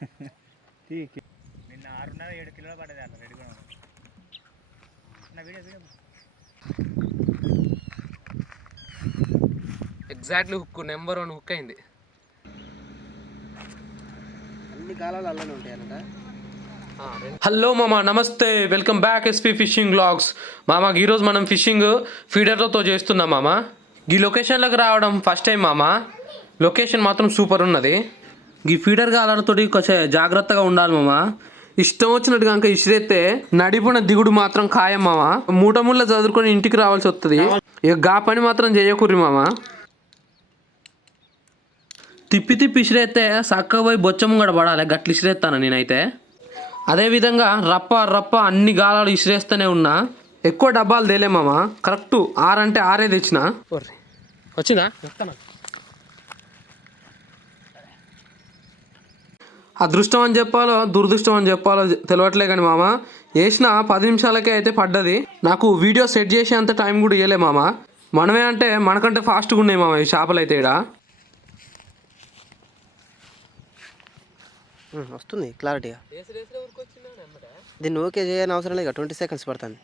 నిన్న 6.5-7 కిలోలు పడ్డది అట్లా రెడీగా నా video exactly hook number 1 hook అయింది. అన్ని గాలాలు అల్లనే ఉంటాయన్నట. హలో మామ, నమస్తే, welcome back SP fishing vlogs. మామ ఈరోజు మనం ఫిషింగ్ ఫీడర్లతో చేస్తున్నాం మామ. ఈ లొకేషన్లోకి రావడం ఫస్ట్ టైం మామ. లొకేషన్ మాత్రం సూపర్ ఉన్నది. ఈ ఫీడర్ గాలతో కొంచెం జాగ్రత్తగా ఉండాలి మామ. ఇష్టం వచ్చినట్టుగా ఇంకా ఇసిరేస్తే నడిపున దిగుడు మాత్రం ఖాయం మామ. మూట ముళ్ళ చదువుకొని ఇంటికి రావాల్సి వస్తుంది. ఇక గా పని మాత్రం చేయకూర్రి మామ. తిప్పి తిప్పి ఇసిరేస్తే చక్కగా పోయి బొచ్చము కూడా పడాలి, గట్లు ఇసిరేస్తాను నేనైతే. అదేవిధంగా రప్ప అన్ని గాలాలు ఇసిరేస్తూనే ఉన్నా. ఎక్కువ డబ్బాలు తేలే మామ, కరెక్ట్ 6 అంటే 6 తెచ్చిన. వచ్చిందా? అదృష్టం అని చెప్పాలో దురదృష్టం అని చెప్పాలో తెలియట్లే కానీ మామ, వేసిన 10 నిమిషాలకే అయితే పడ్డది. నాకు వీడియో సెట్ చేసేంత టైం కూడా ఇవ్వలే మామ. మనమే అంటే మనకంటే ఫాస్ట్గా ఉన్నాయి మామ ఈ చేపలు అయితే. ఇక్కడ వస్తుంది క్లారిటీగా. దీన్ని ఓకే చేయని అవసరం లేదు, 20 సెకండ్స్ పడుతుంది.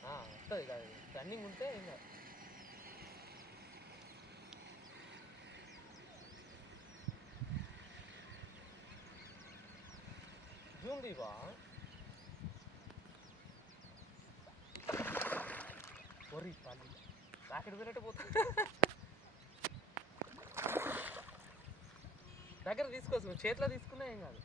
దగ్గర తీసుకోవచ్చు, చేతిలో తీసుకున్నా ఏం కాదు.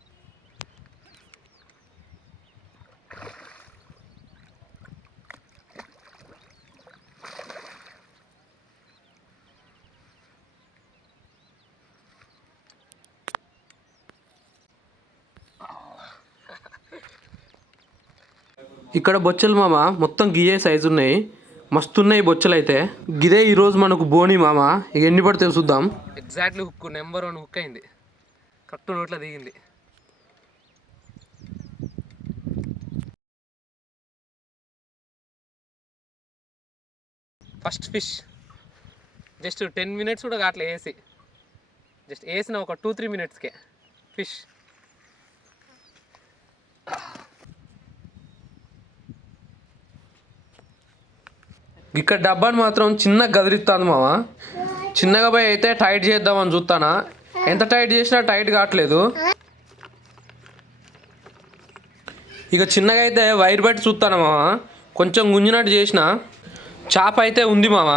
ఇక్కడ బొచ్చలు మామ మొత్తం గియే సైజు ఉన్నాయి, మస్తున్నాయి బొచ్చలు అయితే. గిదే ఈరోజు మనకు బోని మామ. ఇక ఎన్ని పడితే చూద్దాం. ఎగ్జాక్ట్లీ హుక్ నెంబర్ 1 హుక్ అయింది, కరెక్ట్ నోట్లో దిగింది. ఫస్ట్ ఫిష్ జస్ట్ 10 మినిట్స్ కూడా అట్లా వేసి జస్ట్ వేసిన ఒక 2-3 మినిట్స్కే ఫిష్. ఇక్కడ డబ్బాని మాత్రం చిన్నగా గదిరిస్తాను మామ. చిన్నగా పోయి అయితే టైట్ చేద్దామని చూస్తానా, ఎంత టైట్ చేసినా టైట్ కావట్లేదు. ఇక చిన్నగా అయితే వైర్ బట్టి చూస్తాను మామ. కొంచెం గుంజినట్టు చేసిన చేప అయితే ఉంది మామ.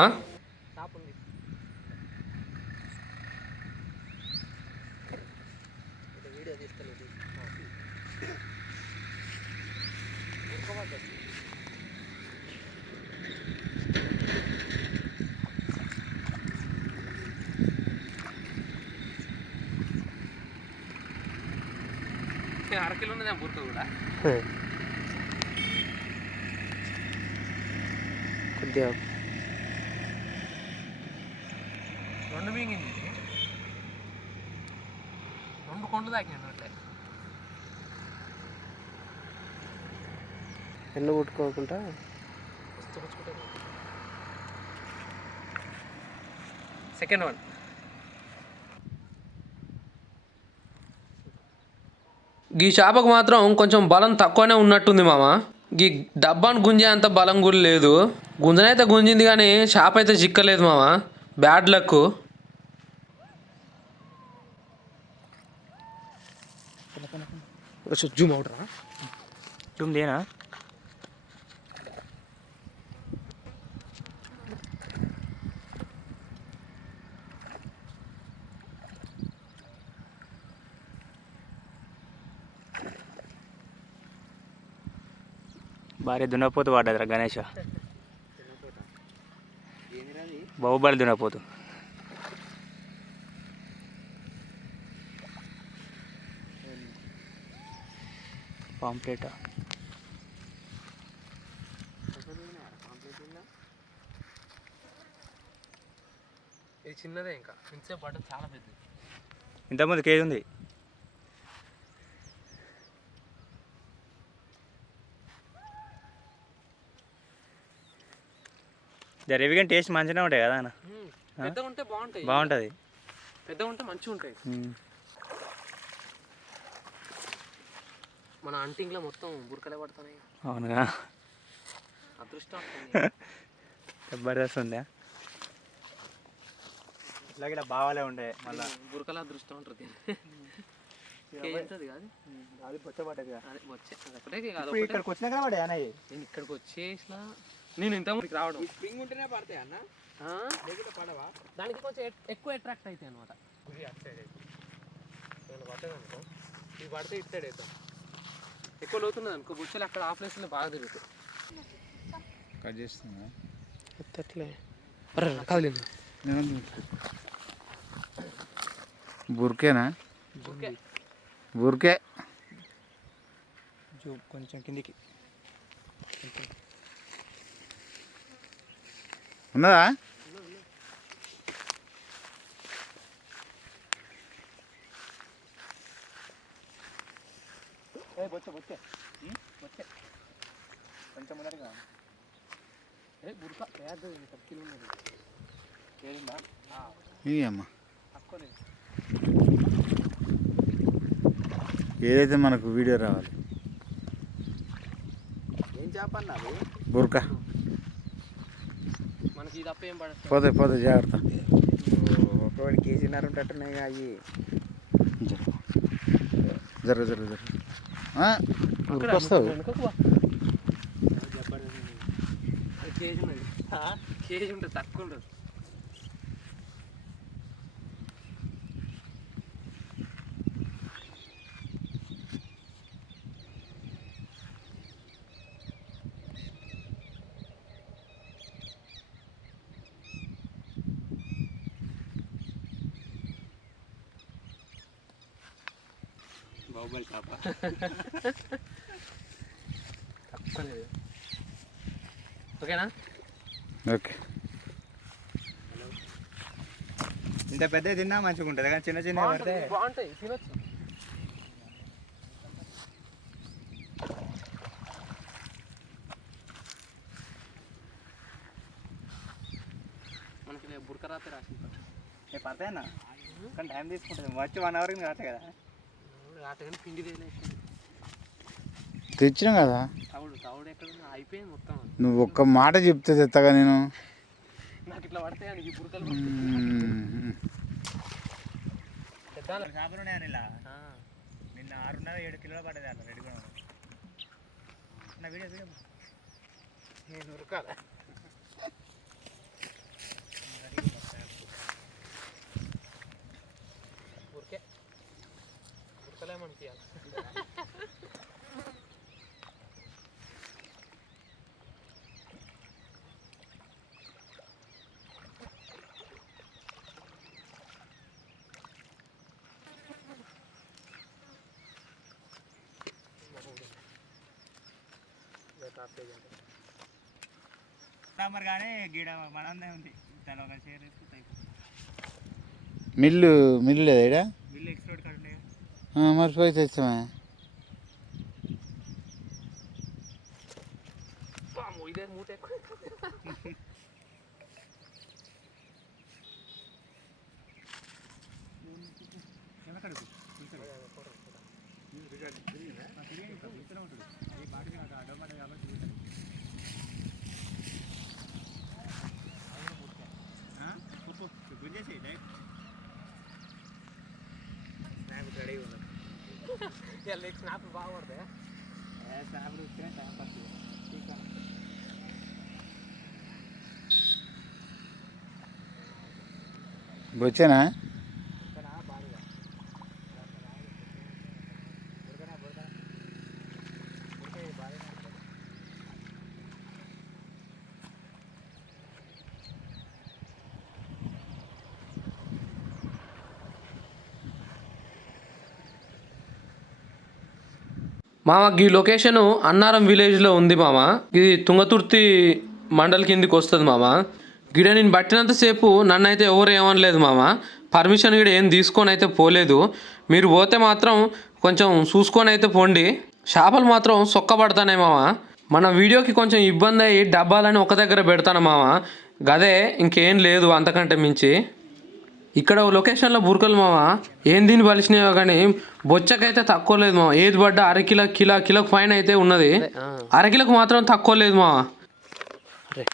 అరకిలో ఉన్నది బుర్క కూడా కొద్దిగా 2 మింగింది, 2 కొండ్లు తాకినాడు అట్లే. ఎన్ను కొట్టుకోకుండా సెకండ్ వన్. ఈ చేపకు మాత్రం కొంచెం బలం తక్కువనే ఉన్నట్టుంది మామ. ఈ డబ్బాను గుంజే అంత బలం కూడా లేదు. గుంజనైతే గుంజింది కానీ చేప అయితే చిక్కలేదు మామ. Bad luck. జూమ్ అవుట్రా, జూమ్ దేనా? భారీ దున్నపోతు పడ్డదిరా గణేష. బాహుబలి దున్నపోతు. పాంప్లెట్ ఇది చిన్నదే, ఇంకా ఇంతసేపు పడ్డది చాలా పెద్దది. ఇంతకుముందు కేజీ ఉంది. రవి కానీ టేస్ట్ మంచిగానే ఉంటాయి కదా అన్న. పెద్దగా ఉంటే బాగుంటాయి. బాగుంటుంది, పెద్దగా ఉంటే మంచిగా ఉంటాయి. మన అంటింగ్లో మొత్తం బురకలే పడుతున్నాయి. అవునుగా, అదృష్టం జబర్దస్త్ ఉండే. ఇట్లాగే ఇలా బావాలే ఉండే, మళ్ళీ బురకల అదృష్టం ఉంటుంది. కాదు అది బొచ్చబడ్డది. అదే వచ్చే అదొకటే కాదు. ఇక్కడికి వచ్చినాక పడే అన్నయ్య. నేను ఇక్కడికి వచ్చేసిన నేను ఇంత ముందుకు రావడం. స్ప్రింగ్ ఉంటేనే పడతాయి అన్న, పడవా? దానికి కొంచెం ఎక్కువ అట్రాక్ట్ అవుతాయి అనమాట. పట్టదనుకో ఇవి పడితే ఇటు సైడ్ అవుతాం. ఎక్కువ లోతున్నది అనుకో బుచ్చలు అక్కడ ఆ ప్లేస్లో బాగా తిరుగుతాయి. కట్ చేస్తున్నా అట్లే కదలేదు. బుర్కేనా? బుర్కే కొంచెం కిందికి ఉన్నదా? బొచ్చే బొచ్చే బొచ్చే కొంచెం ఉన్నట్టుగా బురక పేదది సర్కిల్ ఉన్నది. ఏడిందా? అమ్మా తక్కువలేదు. ఏదైతే మనకు వీడియో రావాలి. ఏం చేప అన్న అది? బుర్కా మనకి ఇది తప్ప ఏం పడదు. పోతే జాగ్రత్త. ఒకటి కేజీన్నర ఉంటున్నాయి అవి. జరుగు వస్తావు. కేజీ ఉన్నది, కేజీ ఉంటుంది, తక్కువ ఉంటుంది. బాహుబలి చేప తక్కువలేదు. ఓకేనా? ఓకే. ఇంత పెద్ద తిన్నా మంచిగా ఉంటుంది, కానీ చిన్న చిన్న పడితే బాగుంటాయి, తినొచ్చు. మనకి బురక రాతే రాసి పడతాయన్నా, కానీ టైం తీసుకుంటుంది. వచ్చి 1 hour రాటే కదా. రాతగానే పిండి తెచ్చినాం కదా. తవుడు ఎక్కడ అయిపోయింది మొత్తం. నువ్వు ఒక్క మాట చెప్తే తెత్తగా నేను. నాకు ఇట్లా పడతాయి ఈ బురకలు. చేపలు ఉన్నాయని ఇలా నిన్న 6.5-7 కిలోలు పడ్డది అలా రెడీ కూడా. నా వీడియో వీడియో నేను ఉరకాల. బురకలే మనకి సాంబార్ కానీ గీడ మనందే ఉంది, దాని ఒక షేర్ వేసుకుంటే మిల్లు లేదా ఈడ? వీళ్ళు ఎక్స్పోర్ట్ కార్డు ఉన్నాయి. మరి పోయి తెచ్చామే. ఇదే మూట ఎక్కువ. స్నాప్ బాగా పడతాయి. స్నాప్ వస్తే టైం పాస్. వచ్చానా? మామ ఈ లొకేషన్ అన్నారం విలేజ్లో ఉంది మామ. ఇది తుంగతుర్తి మండల్ కిందికి వస్తుంది మామ. గిడ నేను పట్టినంతసేపు నన్ను అయితే ఎవరు ఏమనలేదు మామ. పర్మిషన్ గిడ ఏం తీసుకొని అయితే పోలేదు. మీరు పోతే మాత్రం కొంచెం చూసుకొని అయితే పోండి. చేపలు మాత్రం సొక్కబడతానే మామ. మన వీడియోకి కొంచెం ఇబ్బంది అయ్యి డబ్బాలని ఒక దగ్గర పెడతాను మామ. గదే ఇంకేం లేదు అంతకంటే మించి. ఇక్కడ లొకేషన్లో బురకలు మామ ఏం దీన్ని పలిచినాయో కానీ బొచ్చకైతే తక్కువ లేదు మామ. ఏది పడ్డా కిలోకి పైన అయితే ఉన్నది. అరకిలోకి మాత్రం తక్కువ లేదు మామ. అరే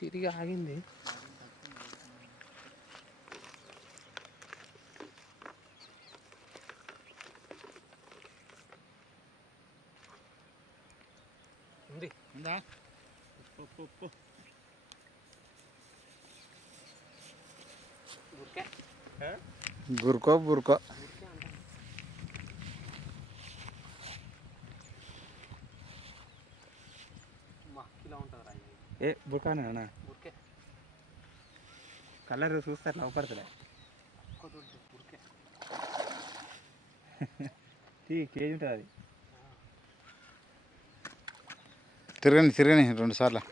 తిరిగి ఆగింది. గురుకో బురుకో. ఏ బుకానా కలర్ చూస్తారు నవ్వుపడతలే. కేజీ ఉంటుంది అది. తిరగని 2 సార్లు.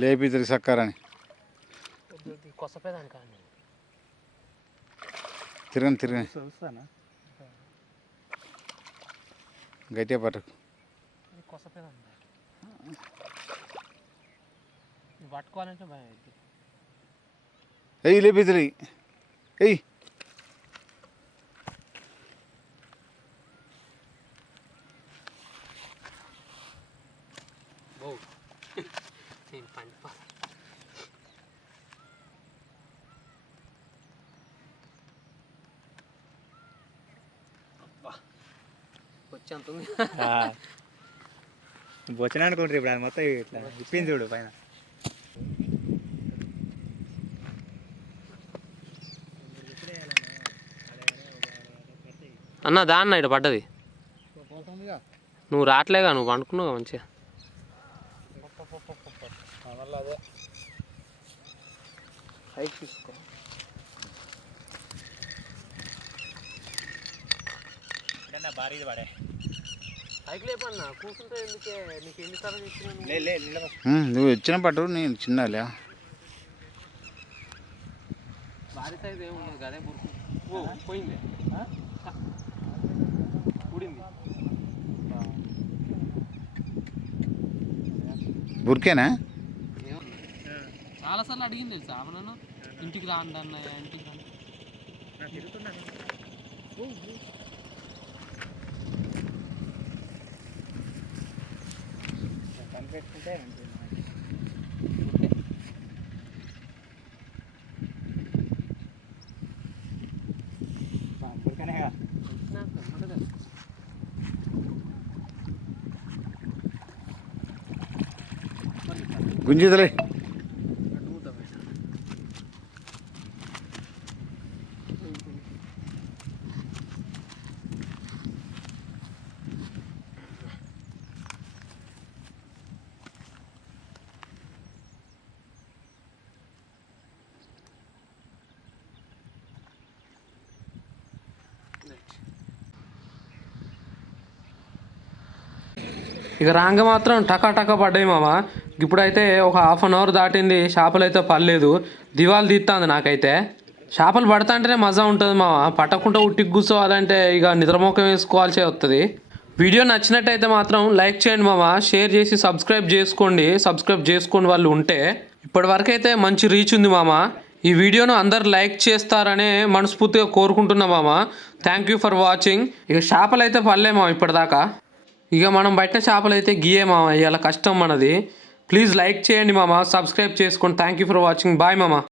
లేపి తిరిగి సక్కారని కొసపేదాని కానీ తిరగని చూస్తానా గట్టిగా పట్టకు. కొసపేదాన్ని పట్టుకోవాలంటే భయం అయితే. ఎయ్యి లేపి తిరిగి ఎయ్యి. వచ్చేంతుంది వచ్చినా అనుకుంటారు ఇప్పుడు అది మొత్తం ఇట్లా ఇప్పింది చూడు పైన. అన్న దాన్న ఇటు పడ్డది. నువ్వు రావట్లేగా, నువ్వు పండుకున్నావు మంచిగా. తీసుకో భారీ పడే సైకిల్ లేపన్నా కూర్చుంటే ఎందుకే, నీకు ఎన్నిసార్లు చెప్పినాను. నువ్వు వచ్చిన పట్టు నేను చిన్నలే. భారీ సైజ్ ఏమున్నది కదే బుర్కు. ఓ పోయింది ఊడింది. బుర్కేనా? చాలాసార్లు అడిగింది తెలుసా నన్ను, ఇంటికి రాండి అన్నయ్య ఇంటికి రాండి. కనిపెట్టుకుంటే బుర్కనేగా గుంజిదలే. ఇక రాంగ మాత్రం టకా పడ్డాయి మామ. ఇప్పుడైతే ఒక 1/2 అవర్ దాటింది, చేపలు అయితే పడలేదు. దివాలు తీస్తుంది నాకైతే. చేపలు పడతాంటేనే మజా ఉంటుంది మామ. పట్టకుండా ఉట్టికి కూర్చోవాలంటే ఇక నిద్రమోకం వేసుకోవాల్సి వస్తుంది. వీడియో నచ్చినట్టయితే మాత్రం లైక్ చేయండి మామ, షేర్ చేసి సబ్స్క్రైబ్ చేసుకోండి వాళ్ళు ఉంటే. ఇప్పటివరకు అయితే మంచి రీచ్ ఉంది మామ. ఈ వీడియోను అందరు లైక్ చేస్తారనే మనస్ఫూర్తిగా కోరుకుంటున్నా మామ. Thank you for watching. ఇక చేపలు అయితే పడలే మామ ఇప్పటిదాకా. ఇక మనం పట్టిన చేపలు అయితే గీయే మామ, ఇవాళ కష్టం మనది. ప్లీజ్ లైక్ చేయండి మామ, సబ్స్క్రైబ్ చేసుకోండి. Thank you for watching. Bye మామ.